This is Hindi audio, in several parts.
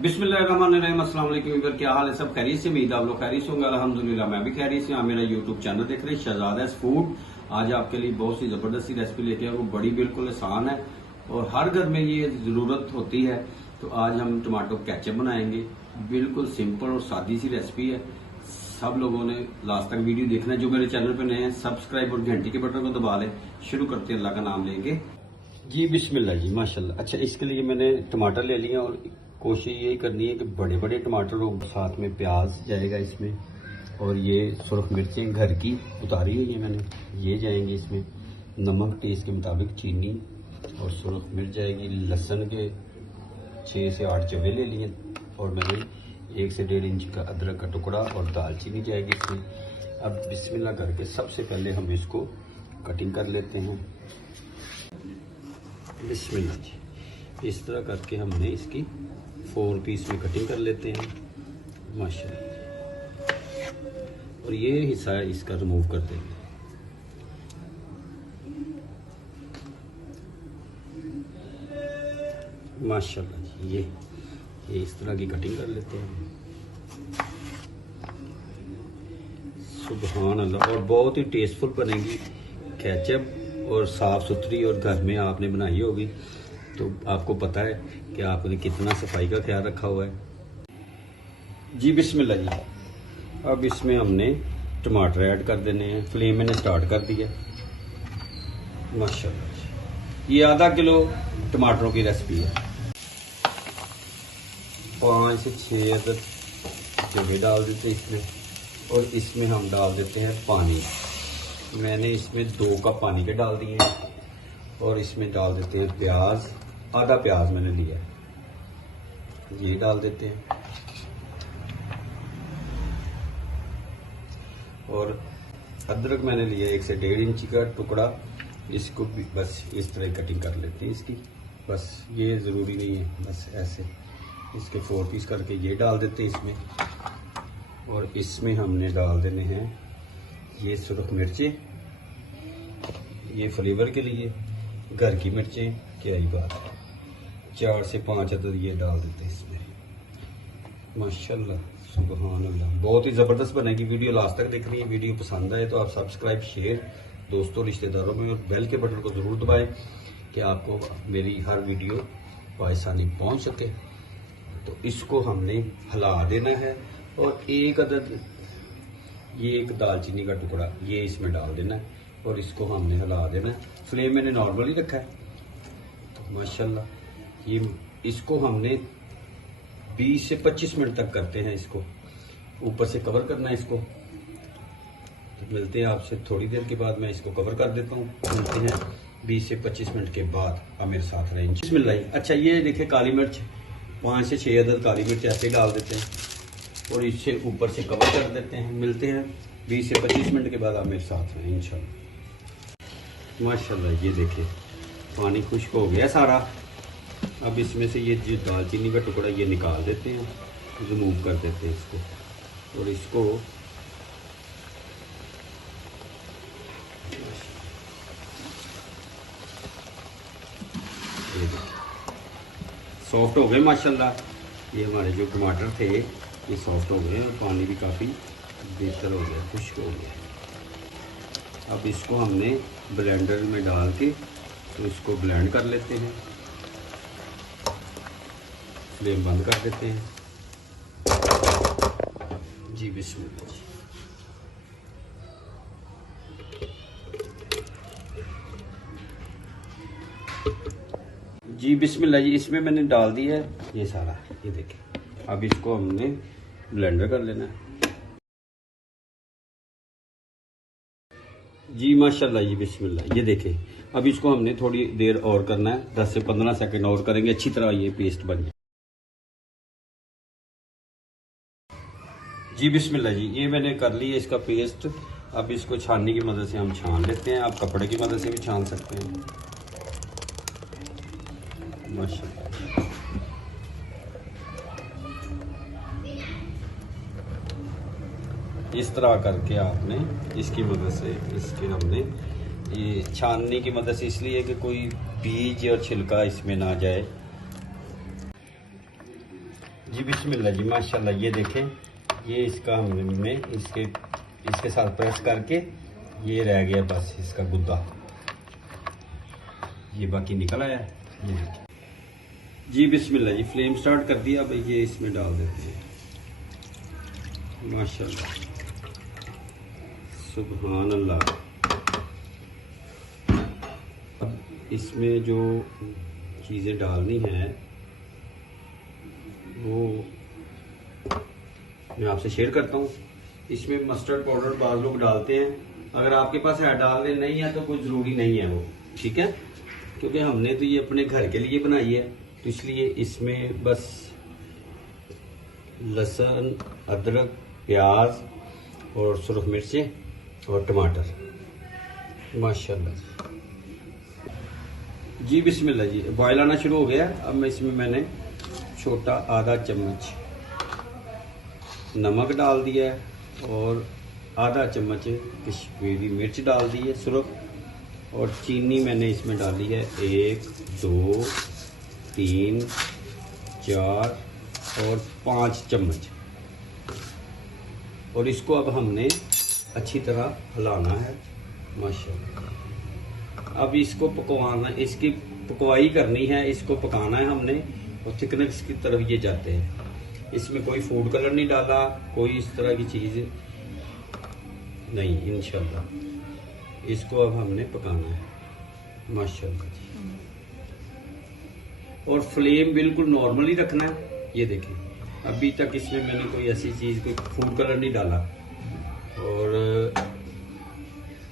बिस्मिल्लाहिर्रहमानिर्रहीम। अस्सलाम वालेकुम व्यूअर, क्या हाल है? सब खैरियत से? उम्मीद आप लोग खैरियत से होंगे। अल्हम्दुलिल्लाह मैं भी खैरियत से। आप मेरा यूट्यूब चैनल देख रहे हैं शहजादा's फूड। आज आपके लिए बहुत सी जबरदस्त सी रेसिपी लेके आए, वो बड़ी बिल्कुल आसान है और हर घर में ये जरूरत होती है। तो आज हम टमाटो केचप बनाएंगे। बिल्कुल सिंपल और सादी सी रेसिपी है। सब लोगों ने लास्ट तक वीडियो देखना है। जो मेरे चैनल पे नए हैं सब्सक्राइब और घंटी के बटन को दबा लें। शुरू करते हैं, अल्लाह का नाम लेंगे। जी बिस्मिल्लाह जी, माशाल्लाह। अच्छा, इसके लिए मैंने टमाटर ले लिया और कोशिश यही करनी है कि बड़े बड़े टमाटर हो, साथ में प्याज जाएगा इसमें, और ये सुरख मिर्चें घर की उतारी हुई है मैंने, ये जाएंगे इसमें। नमक टेस्ट के मुताबिक, चीनी और सुरख मिर्च जाएगी। लहसुन के 6 से 8 जवे ले लिए और मैंने 1 से 1.5 इंच का अदरक का टुकड़ा और दालचीनी जाएगी इसमें। अब बिस्मिल्लाह करके सबसे पहले हम इसको कटिंग कर लेते हैं। बिस्मिल्लाह जी, इस तरह करके हमने इसकी 4 पीस में कटिंग कर लेते हैं माशाल्लाह। और ये हिस्सा इसका रिमूव कर देंगे। माशाल्लाह जी, ये इस तरह की कटिंग कर लेते हैं। सुभान अल्लाह। और बहुत ही टेस्टफुल बनेगी केचप, और साफ सुथरी, और घर में आपने बनाई होगी तो आपको पता है कि आपने कितना सफाई का ख्याल रखा हुआ है। जी बिस्मिल्लाह जी। अब इसमें हमने टमाटर ऐड कर देने हैं। फ्लेम मैंने स्टार्ट कर दिया माशाल्लाह जी। ये आधा किलो टमाटरों की रेसिपी है। 5 से 6 अदद जवे डाल देते हैं इसमें, और इसमें हम डाल देते हैं पानी। मैंने इसमें 2 कप पानी के डाल दिए हैं, और इसमें डाल देते हैं प्याज। आधा प्याज मैंने लिया है, ये डाल देते हैं। और अदरक मैंने लिया 1 से 1.5 इंच का टुकड़ा, इसको भी बस इस तरह कटिंग कर लेते हैं इसकी। बस ये ज़रूरी नहीं है, बस ऐसे इसके 4 पीस करके ये डाल देते हैं इसमें। और इसमें हमने डाल देने हैं ये सुरख मिर्चें, ये फ्लेवर के लिए घर की मिर्चें, क्या ही बात है। 4 से 5 अदद ये डाल देते हैं इसमें माशाल्लाह। सुभान अल्लाह, बहुत ही ज़बरदस्त बनेगी। वीडियो लास्ट तक देखनी है। वीडियो पसंद आए तो आप सब्सक्राइब, शेयर दोस्तों रिश्तेदारों में, और बेल के बटन को ज़रूर दबाएं कि आपको मेरी हर वीडियो आसानी पहुंच सके। तो इसको हमने हिला देना है, और 1 अदद ये 1 दालचीनी का टुकड़ा ये इसमें डाल देना है, और इसको हमने हिला देना है। फ्लेम मैंने नॉर्मल ही रखा है माशाल्लाह। ये इसको हमने 20 से 25 मिनट तक करते हैं। इसको ऊपर से कवर करना है इसको। तो मिलते हैं आपसे थोड़ी देर के बाद। मैं इसको कवर कर देता हूँ। मिलते हैं 20 से 25 मिनट के बाद। आप मेरे साथ रहें। बिस्मिल्लाह। अच्छा, ये देखिए काली मिर्च 5 से 6 अदद काली मिर्च ऐसे डाल देते हैं, और इससे ऊपर से कवर कर देते हैं। मिलते हैं 20 से 25 मिनट के बाद। आप मेरे साथ हैं इंशाल्लाह। माशाल्लाह, ये देखिए पानी खुश्क हो गया सारा। अब इसमें से ये जो दालचीनी का टुकड़ा ये निकाल देते हैं, रिमूव कर देते हैं इसको। और इसको सॉफ्ट हो गए माशाल्लाह। ये हमारे जो टमाटर थे ये सॉफ्ट हो गए, और पानी भी काफ़ी बेहतर हो गया, खुश्क हो गया। अब इसको हमने ब्लेंडर में डाल के तो इसको ब्लेंड कर लेते हैं। फ्लेम बंद कर देते हैं। जी बिस्मिल्लाह जी। बिस्मिल्लाह जी। इसमें मैंने डाल दिया है ये सारा, ये देखिए। अब इसको हमने ब्लेंडर कर लेना है। जी माशाल्लाह जी, बिस्मिल्लाह। ये देखें, अब इसको हमने थोड़ी देर और करना है। 10 से 15 सेकंड और करेंगे, अच्छी तरह ये पेस्ट बन जाए। जी बिस्मिल्लाह जी, ये मैंने कर लिया इसका पेस्ट। अब इसको छाननी की मदद से हम छान लेते हैं। आप कपड़े की मदद से भी छान सकते हैं माशाल्लाह। इस तरह करके आपने इसकी मदद से, इसके हमने ये छानने की मदद से, इसलिए कि कोई बीज और छिलका इसमें ना जाए। जी बिस्मिल्लाह जी, माशाल्लाह। ये देखें, ये इसका हमने इसके साथ प्रेस करके ये रह गया बस इसका गुद्दा, ये बाकी निकल आया। ये देखिए जी बिस्मिल्लाह जी, फ्लेम स्टार्ट कर दिया। अब ये इसमें डाल देते हैं। माशाल्लाह, सुभान अल्लाह। अब इसमें जो चीज़ें डालनी हैं वो मैं आपसे शेयर करता हूँ। इसमें मस्टर्ड पाउडर बाज़ लोग डालते हैं, अगर आपके पास है डाल दें, नहीं है तो कोई ज़रूरी नहीं है वो, ठीक है। क्योंकि हमने तो ये अपने घर के लिए बनाई है, तो इसलिए इसमें बस लहसुन, अदरक, प्याज और सुरख मिर्चें और टमाटर। माशाल्लाह जी बिस्मिल्लाह जी, बॉयल आना शुरू हो गया। अब मैं इसमें मैंने छोटा आधा चम्मच नमक डाल दिया है और आधा चम्मच कश्मीरी मिर्च डाल दी है सुरख, और चीनी मैंने इसमें डाली है 1 2 3 4 और 5 चम्मच। और इसको अब हमने अच्छी तरह हिलाना है। माशाल्लाह, अब इसको पकवाना, इसकी पकवाई करनी है, इसको पकाना है हमने, और थिकनेस की तरफ ये जाते हैं। इसमें कोई फूड कलर नहीं डाला, कोई इस तरह की चीज़ नहीं। इंशाल्लाह इसको अब हमने पकाना है। माशाल्लाह जी, और फ्लेम बिल्कुल नॉर्मल ही रखना है। ये देखें, अभी तक इसमें मैंने कोई ऐसी चीज़, कोई फूड कलर नहीं डाला। और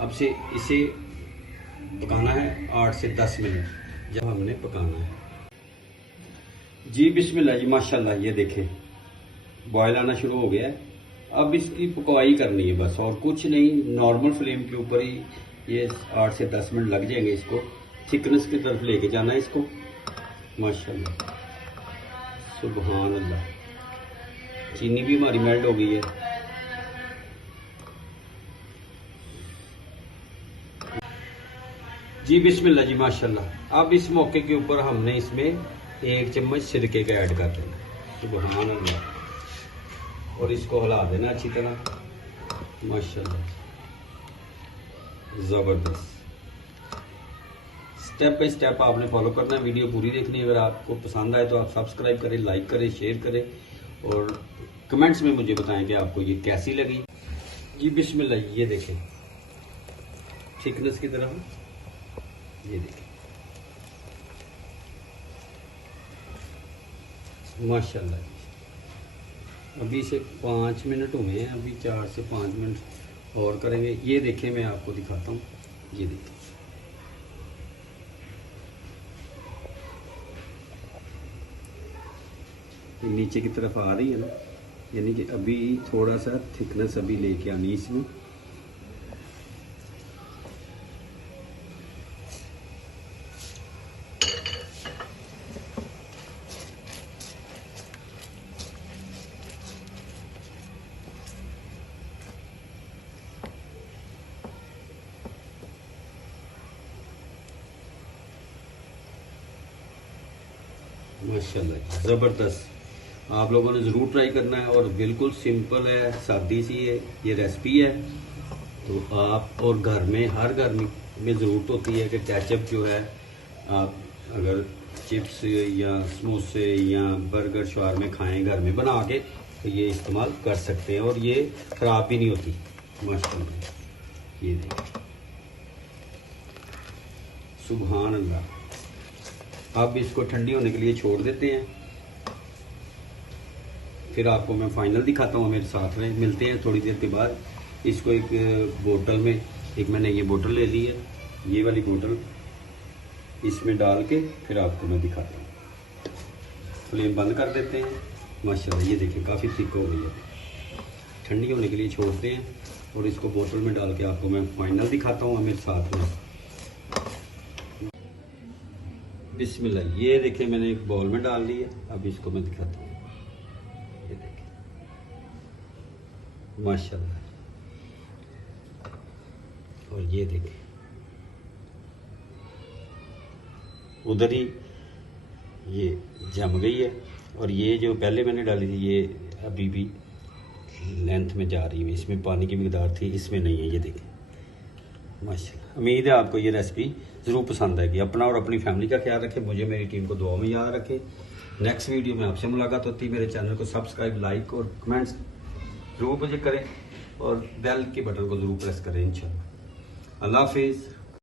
अब से इसे पकाना है 8 से 10 मिनट, जब हमने पकाना है। जी बिस्मिल्लाह जी, माशाल्लाह। ये देखें, बॉयल आना शुरू हो गया है। अब इसकी पकवाई करनी है बस, और कुछ नहीं। नॉर्मल फ्लेम के ऊपर ही ये 8 से 10 मिनट लग जाएंगे। इसको थिकनेस की तरफ लेके जाना है इसको। माशाल्लाह, सुभान अल्लाह। चीनी भी हमारी मेल्ट हो गई है। जी बिस्मिल्लाह जी, माशाल्लाह। अब इस मौके के ऊपर हमने इसमें 1 चम्मच सिरके का ऐड कर देना। सुभान अल्लाह, और इसको हिला देना अच्छी तरह। माशाल्लाह, ज़बरदस्त। स्टेप बाय स्टेप आपने फॉलो करना है, वीडियो पूरी देखनी है। अगर आपको पसंद आए तो आप सब्सक्राइब करें, लाइक करें, शेयर करें, और कमेंट्स में मुझे बताएं कि आपको ये कैसी लगी। जी बिस्मिल्लाह, ये देखें थिकनेस की तरफ, ये देखें माशाल्लाह। अभी से 5 मिनट हुए हैं, अभी 4 से 5 मिनट और करेंगे। ये देखें, मैं आपको दिखाता हूँ। ये देखें, ये नीचे की तरफ आ रही है ना, यानी कि अभी थोड़ा सा थिकनेस अभी लेके आनी इसमें। माशाल्लाह, ज़बरदस्त। आप लोगों ने ज़रूर ट्राई करना है, और बिल्कुल सिंपल है, सादी सी है ये रेसिपी है। तो आप, और घर में, हर घर में ज़रूरत होती है कि केचप जो है, आप अगर चिप्स या समोसे या बर्गर शवारमे खाएं घर में बना के, तो ये इस्तेमाल कर सकते हैं, और ये ख़राब भी नहीं होती। माशाल्लाह, ये देखिए, सुभान अल्लाह। अब इसको ठंडी होने के लिए छोड़ देते हैं, फिर आपको मैं फाइनल दिखाता हूँ। मेरे साथ में मिलते हैं थोड़ी देर के बाद। इसको एक बोतल में, एक मैंने ये बोतल ले ली है, ये वाली बोतल, इसमें डाल के फिर आपको मैं दिखाता हूँ। फ्लेम बंद कर देते हैं। माशाल्लाह, ये देखिए काफ़ी थिक हो गई है। ठंडी होने के लिए छोड़ते हैं, और इसको बोतल में डाल के आपको मैं फाइनल दिखाता हूँ मेरे साथ में। बिस्मिल्लाह, ये देखिए मैंने एक बाउल में डाल ली है। अब इसको मैं दिखाता हूँ। ये देखिए, माशाल्लाह। और ये देखिए, उधर ही ये जम गई है। और ये जो पहले मैंने डाली थी ये अभी भी लेंथ में जा रही है, इसमें पानी की मिकदार थी, इसमें नहीं है। ये देखें माशाल्लाह। उम्मीद है आपको ये रेसिपी ज़रूर पसंद आएगी। अपना और अपनी फैमिली का ख्याल रखें, मुझे मेरी टीम को दुआ में याद रखें। नेक्स्ट वीडियो में आपसे मुलाकात होती है। मेरे चैनल को सब्सक्राइब, लाइक और कमेंट्स ज़रूर मुझे करें और बेल के बटन को ज़रूर प्रेस करें इंशाल्लाह। अल्लाह हाफिज़।